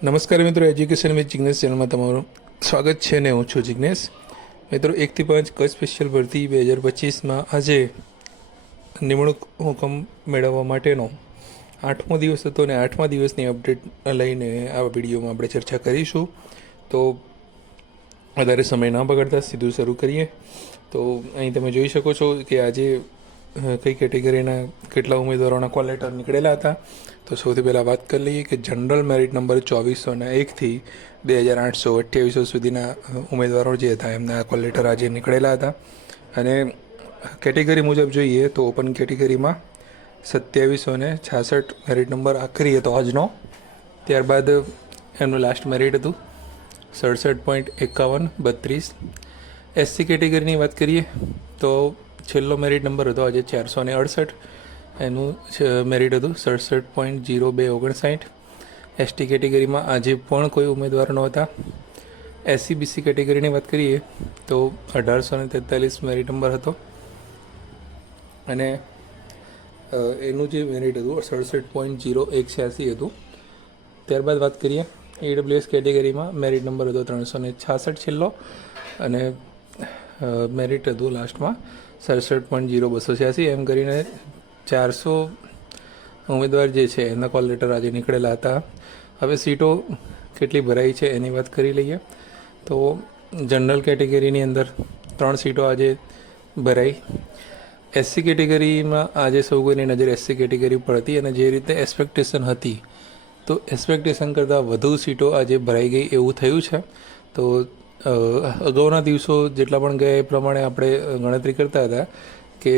નમસ્કાર મિત્રો education with Jignesh ચેનલમાં તમારું સ્વાગત છે ને હું છું જિગ્નેશ મિત્રો, એકથી પાંચ કચ્છ સ્પેશિયલ ભરતી બે હજાર પચીસમાં આજે નિમણૂક હુકમ મેળવવા માટેનો આઠમો દિવસ હતો ને આઠમા દિવસની અપડેટ લઈને આ વિડીયોમાં આપણે ચર્ચા કરીશું. તો વધારે સમય ના બગાડતા સીધું શરૂ કરીએ. તો અહીં તમે જોઈ શકો છો કે આજે કઈ કેટેગરીના કેટલા ઉમેદવારોના કોલ લેટર નીકળેલા હતા. તો સૌથી પહેલાં વાત કરી લઈએ કે જનરલ મેરિટ નંબર ચોવીસોના એકથી બે હજાર આઠસો અઠ્યાવીસો સુધીના ઉમેદવારો જે હતા, એમના કોલ લેટર આજે નીકળેલા હતા. અને કેટેગરી મુજબ જોઈએ તો ઓપન કેટેગરીમાં સત્યાવીસો ને છાસઠ મેરિટ નંબર આખરી હતો આજનો. ત્યારબાદ એમનું લાસ્ટ મેરિટ હતું સડસઠ પોઈન્ટ એકાવન બત્રીસ. એસસી કેટેગરીની વાત કરીએ તો છેલ્લો મેરિટ નંબર હતો આજે ચારસો ને અડસઠ. એનું મેરિટ હતું સડસઠ પોઈન્ટ જીરો બે ઓગણસાઠ. એસટી કેટેગરીમાં આજે પણ કોઈ ઉમેદવાર નહોતા. એસસી બીસી કેટેગરીની વાત કરીએ, તો અઢારસો ને તેતાલીસ મેરિટ નંબર હતો. અને એનું જે મેરિટ હતું, સડસઠ પોઈન્ટ જીરો એક છ્યાસી હતું. ત્યારબાદ વાત કરીએ ઈડબ્લ્યુએસ કેટેગરીમાં મેરિટ નંબર હતો ત્રણસો ને છાસઠ છેલ્લો. અને મેરિટ હતું લાસ્ટમાં સડસઠ પોઈન્ટ જીરો બસો છ્યાસી. એમ કરીને ચારસો ઉમેદવાર જે છે, એના કોલ લેટર આજે નીકળેલા હતા. હવે સીટો કેટલી ભરાઈ છે એની વાત કરી લઈએ. તો જનરલ કેટેગરીની અંદર ત્રણ સીટો આજે ભરાઈ. એસસી કેટેગરીમાં આજે સૌ કોઈની નજર એસસી કેટેગરી પર હતી અને જે રીતે એક્સપેક્ટેશન હતી, તો એક્સપેક્ટેશન કરતાં વધુ સીટો આજે ભરાઈ ગઈ એવું થયું છે. તો અગાઉના દિવસો જેટલા પણ ગયા એ પ્રમાણે આપણે ગણતરી કરતા હતા કે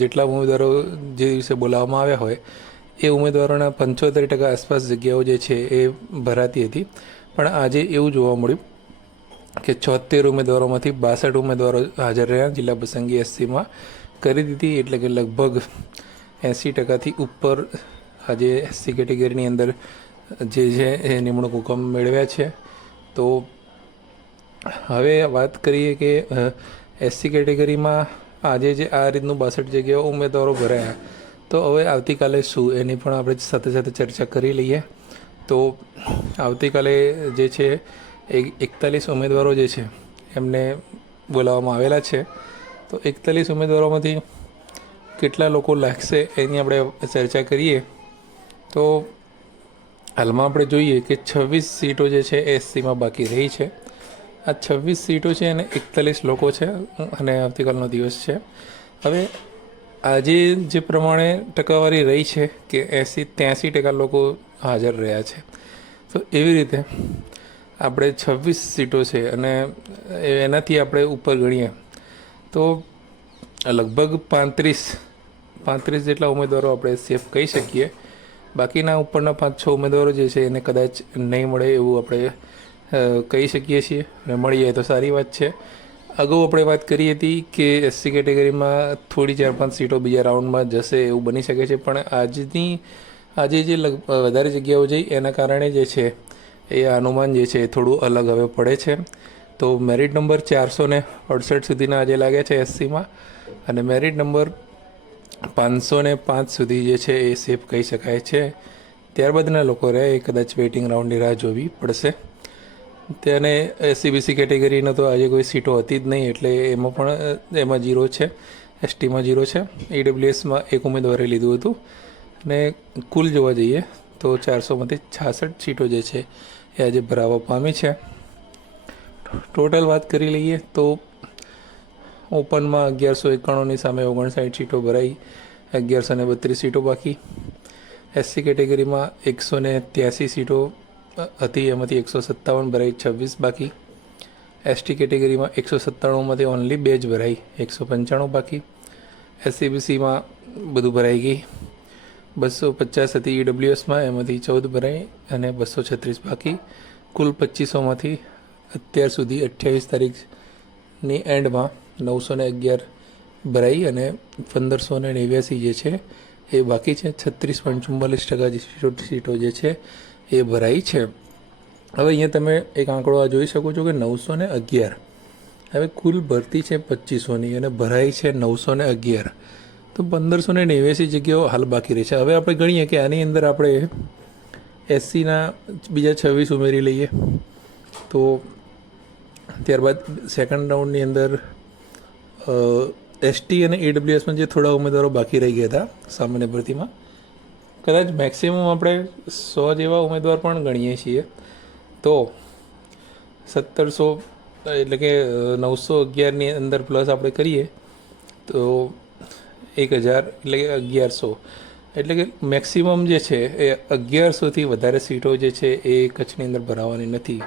જેટલા ઉમેદવારો જે દિવસે બોલાવવામાં આવ્યા હોય, એ ઉમેદવારોના પંચોતેર ટકા આસપાસ જગ્યાઓ જે છે એ ભરાતી હતી. પણ આજે એવું જોવા મળ્યું કે છોતેર ઉમેદવારોમાંથી બાસઠ ઉમેદવારો હાજર રહ્યા. જિલ્લા પસંદગી એસસીમાં કરી દીધી એટલે કે લગભગ એંસી ટકાથી ઉપર આજે એસસી કેટેગરીની અંદર જે છે એ નિમણૂક હુકમ મેળવ્યા છે. તો હવે વાત કરીએ કે એસસી કેટેગરીમાં આજે જે આ રીતનું બાસઠ જગ્યાઓ ઉમેદવારો ભરાયા. તો હવે આવતીકાલે શું? એની પણ આપણે સાથે સાથે ચર્ચા કરી લઈએ. તો આવતીકાલે જે છે, એક એકતાલીસ ઉમેદવારો જે છે, એમને બોલાવવામાં આવેલા છે. તો એકતાલીસ ઉમેદવારોમાંથી કેટલા લોકો લાગશે એની આપણે ચર્ચા કરીએ. તો હાલમાં આપણે જોઈએ કે છવ્વીસ સીટો જે છે, એસસીમાં બાકી રહી છે. આ છવ્વીસ સીટો છે અને એકતાલીસ લોકો છે અને આવતીકાલનો દિવસ છે. હવે આજે જે પ્રમાણે ટકાવારી રહી છે કે એંસી, ત્યાંસી ટકા લોકો હાજર રહ્યા છે. તો એવી રીતે આપણે છવ્વીસ સીટો છે અને એનાથી આપણે ઉપર ગણીએ તો લગભગ પાંત્રીસ પાંત્રીસ જેટલા ઉમેદવારો આપણે સેફ કહી શકીએ. બાકીના ઉપરના પાંચ, છ ઉમેદવારો જે છે એને કદાચ નહીં મળે એવું આપણે કહી શકીએ છીએ અને મળીએ તો સારી વાત છે. અગાઉ આપણે વાત કરી હતી કે એસસી કેટેગરીમાં થોડી ચાર પાંચ સીટો બીજા રાઉન્ડમાં જશે એવું બની શકે છે, પણ આજની, આજે જે વધારે જગ્યાઓ જઈ એના કારણે જે છે એ અનુમાન જે છે એ થોડું અલગ હવે પડે છે. તો મેરિટ નંબર ચારસો ને અડસઠ સુધીના આજે લાગ્યા છે એસસીમાં અને મેરિટ નંબર પાંચસો ને પાંચ સુધી જે છે એ સેફ કહી શકાય છે. ત્યારબાદના લોકો રહે એ કદાચ વેઇટિંગ રાઉન્ડની રાહ જોવી પડશે. તેને એસસીબીસી કેટેગરીનો તો આજે કોઈ સીટો હતી જ નહીં, એટલે એમાં પણ એમાં જીરો છે એસટીમાં જીરો છે. ઈડબ્લ્યુએસમાં એક ઉમેદવારે લીધું હતું. અને કુલ જોવા જઈએ તો ચારસોમાંથી છાસઠ સીટો જે છે, એ આજે ભરાવા પામી છે. ટોટલ વાત કરી લઈએ તો ઓપનમાં અગિયારસો એકાણુંની સામે ઓગણસાઠ સીટો ભરાઈ, અગિયારસો ને બત્રીસ સીટો બાકી. એસસી કેટેગરીમાં એકસો ને ત્યાસી સીટો હતી, એમાંથી એકસો સત્તાવન ભરાઈ, છવ્વીસ બાકી. એસટી કેટેગરીમાં એકસો સત્તાણુંમાંથી ઓનલી બે જ ભરાઈ, એકસો પંચાણું બાકી. એસસીબીસીમાં બધું ભરાઈ ગઈ. બસો પચાસ હતી ઈડબ્લ્યુએસમાં એમાંથી ચૌદ ભરાઈ અને બસો છત્રીસ બાકી. કુલ પચીસોમાંથી અત્યાર સુધી અઠ્યાવીસ તારીખની એન્ડમાં નવસો ને અગિયાર ભરાઈ અને પંદરસો ને નેવ્યાસી જે છે એ બાકી છે. છત્રીસ પોઈન્ટ ચુમ્માલીસ ટકા જે સીટો જે છે એ ભરાઈ છે. હવે અહીંયા તમે એક આંકડો આ જોઈ શકો છો કે નવસો ને અગિયાર. હવે કુલ ભરતી છે પચીસોની અને ભરાઈ છે નવસો ને અગિયાર. તો પંદરસો ને નેવ્યાસી જગ્યાઓ હાલ બાકી રહી છે. હવે આપણે ગણીએ કે આની અંદર આપણે એસસીના બીજા છવ્વીસ ઉમેરી લઈએ. તો ત્યારબાદ સેકન્ડ રાઉન્ડની અંદર એસટી અને એડબ્લ્યુએસમાં જે થોડા ઉમેદવારો બાકી રહી ગયા હતા સામાન્ય ભરતીમાં કદાચ મેક્સિમમ આપણે સો જેવા ઉમેદવાર પણ ગણીએ છીએ. તો સત્તરસો, એટલે કે નવસો અગિયારની અંદર પ્લસ આપણે કરીએ, તો એક હજાર, એટલે કે અગિયારસો. એટલે કે મેક્સિમમ જે છે એ અગિયારસોથી વધારે સીટો જે છે એ કચ્છની અંદર ભરાવાની નથી.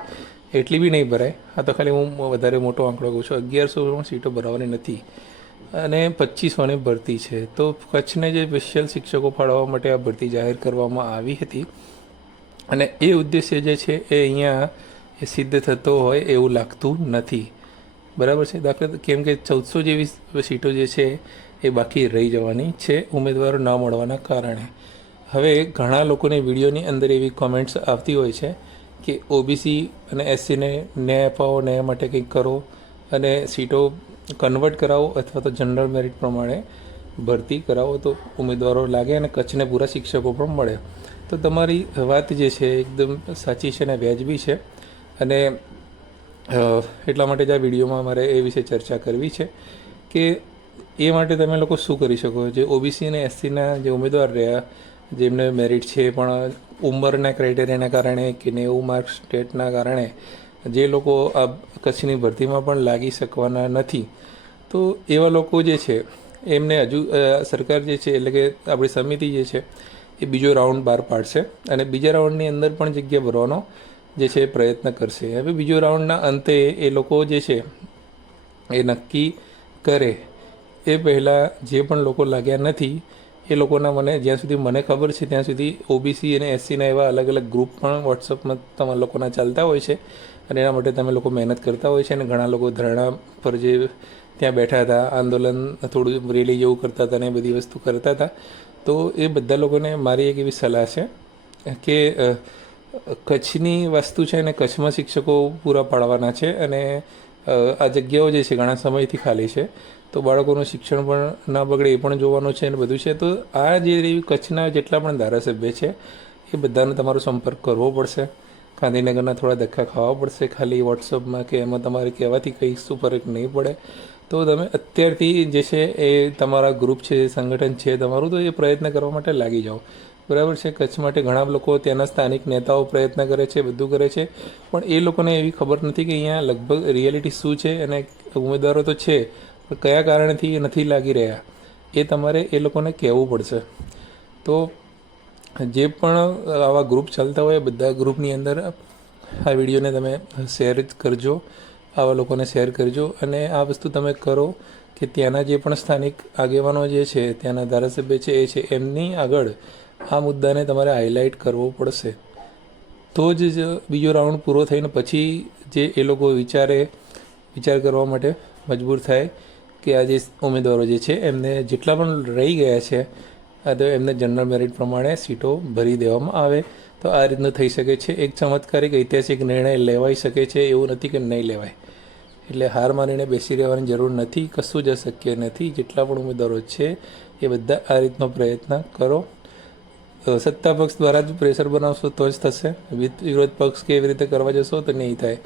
એટલી બી નહીં ભરાય. આ તો ખાલી હું વધારે મોટો આંકડો કહું છું. અગિયારસો સીટો ભરાવાની નથી. અને પચીસોની ભરતી છે. તો કચ્છને જે સ્પેશિયલ શિક્ષકો ફાળવવા માટે આ ભરતી જાહેર કરવામાં આવી હતી. અને એ ઉદ્દેશ્ય જે છે એ અહીંયા એ સિદ્ધ થતો હોય એવું લાગતું નથી. બરાબર છે? દાખલા કેમ કે ચૌદસો જેવી સીટો જે છે એ બાકી રહી જવાની છે ઉમેદવારો ન મળવાના કારણે. હવે ઘણા લોકોની વિડીયોની અંદર એવી કોમેન્ટ્સ આવતી હોય છે કે ઓબીસી અને એસસીને ન્યાય અપાવો, ન્યાય માટે કંઈક કરો અને સીટો કન્વર્ટ કરાવો અથવા તો જનરલ મેરિટ પ્રમાણે ભરતી કરાવો તો ઉમેદવારો લાગે અને કચ્છને પૂરા શિક્ષકો પણ મળે. તો તમારી વાત જે છે એકદમ સાચી છે અને વ્યાજબી છે. અને એટલા માટે જ આ વિડીયોમાં મારે એ વિશે ચર્ચા કરવી છે કે એ માટે તમે લોકો શું કરી શકો? જે ઓબીસી અને એસસીના જે ઉમેદવાર રહ્યા, જેમને મેરિટ છે પણ ઉંમરના ક્રાઇટેરિયાના કારણે કે નેવું માર્ક્સ સ્ટેટના કારણે જે લોકો આ કચ્છની ભરતીમાં પણ લાગી શકવાના નથી, તો એવા લોકો જે છે, એમને હજુ સરકાર જે છે, એટલે કે આપણી સમિતિ જે છે, એ બીજો રાઉન્ડ બહાર પાડશે અને બીજા રાઉન્ડની અંદર પણ જગ્યા ભરવાનો જે છે પ્રયત્ન કરશે. હવે બીજો રાઉન્ડના અંતે એ લોકો જે છે, એ નક્કી કરે, એ પહેલાં જે પણ લોકો લાગ્યા નથી, એ લોકોના મને, જ્યાં સુધી મને ખબર છે, ત્યાં સુધી ઓબીસી અને એસસીના એવા અલગ અલગ ગ્રુપ પણ વોટ્સઅપમાં તમારા લોકોના ચાલતા હોય છે. અને એના માટે તમે લોકો મહેનત કરતા હોય છે અને ઘણા લોકો ધરણા પર જે ત્યાં બેઠા હતા, આંદોલન થોડું રેલી જેવું કરતા હતા અને બધી વસ્તુ કરતા હતા. તો એ બધા લોકોને મારી એક એવી સલાહ છે કે કચ્છની વસ્તુ છે અને કચ્છમાં શિક્ષકો પૂરા પાડવાના છે અને આ જગ્યાઓ જે છે ઘણા સમયથી ખાલી છે. તો બાળકોનું શિક્ષણ પણ ના બગડે એ પણ જોવાનું છે અને બધું છે. તો આ જે કચ્છના જેટલા પણ ધારાસભ્ય છે એ બધાને તમારો સંપર્ક કરવો પડશે. ગાંધીનગરના થોડા ધક્કા ખાવા પડશે. ખાલી વોટ્સઅપમાં કે એમાં તમારે કહેવાથી કંઈ શું ફરક નહીં પડે. તો તમે અત્યારથી જે છે એ તમારા ગ્રુપ છે, સંગઠન છે તમારું, તો એ પ્રયત્ન કરવા માટે લાગી જાઓ. બરાબર છે? કચ્છ માટે ઘણા લોકો ત્યાંના સ્થાનિક નેતાઓ પ્રયત્ન કરે છે, બધું કરે છે. પણ એ લોકોને એવી ખબર નથી કે અહીંયા લગભગ રિયાલિટી શું છે અને ઉમેદવારો તો છે, પણ કયા કારણથી નથી લાગી રહ્યા? એ તમારે એ લોકોને કહેવું પડશે. તો જે પણ આવા ગ્રુપ ચાલતા હોય, બધા ગ્રુપની અંદર આ વિડીયોને તમે શેર કરજો, આવા લોકોને શેર કરજો અને આ વસ્તુ તમે કરો કે ત્યાંના જે પણ સ્થાનિક આગેવાનો જે છે, ત્યાંના ધારાસભ્ય છે એ છે, એમની આગળ આ મુદ્દાને તમારે હાઇલાઇટ કરવો પડશે. તો જ બીજો રાઉન્ડ પૂરો થઈને પછી જે એ લોકો વિચારે, વિચાર કરવા માટે મજબૂર થાય કે આ જે ઉમેદવારો જે છે, એમને જેટલા પણ રહી ગયા છે તો એમને જનરલ મેરિટ પ્રમાણે સીટો ભરી દેવામાં આવે. તો આ રીતનું થઈ શકે છે. એક ચમત્કારિક ઐતિહાસિક નિર્ણય લેવાઈ શકે છે એવું નથી કે નહીં લેવાય. એટલે હાર માનીને બેસી રહેવાની જરૂર નથી, કશું જ અશક્ય નથી. જેટલા પણ ઉમેદવારો છે, એ બધા આ રીતનો પ્રયત્ન કરો. સત્તા પક્ષ દ્વારા જ પ્રેશર બનાવશો તો જ થશે. વિરોધ પક્ષ કે એવી રીતે કરવા જશો તો નહીં થાય.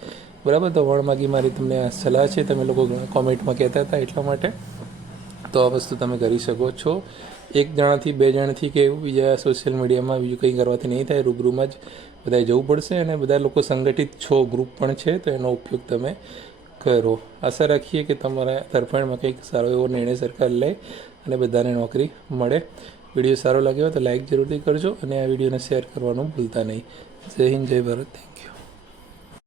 બરાબર? તો વણમાગી મારી તમને આ સલાહ છે. તમે લોકો કોમેન્ટમાં કહેતા હતા એટલા માટે. તો આ વસ્તુ તમે કરી શકો છો. એક જણાથી બે જણાથી કે બીજા સોશિયલ મીડિયામાં બીજું કંઈ કરવાથી નહીં થાય, રૂબરૂમાં જ બધાએ જવું પડશે અને બધા લોકો સંગઠિત છો ગ્રુપ પણ છે, તો એનો ઉપયોગ તમે કરો. આશા રાખીએ કે તમારા તરફેણમાં કંઈક સારો એવો નિર્ણય સરકાર લે અને બધાને નોકરી મળે. વીડિયો સારો લાગ્યો તો લાઈક જરૂરથી કરજો અને આ વિડીયોને શેર કરવાનું ભૂલતા નહીં. જય હિન્દ, જય ભારત.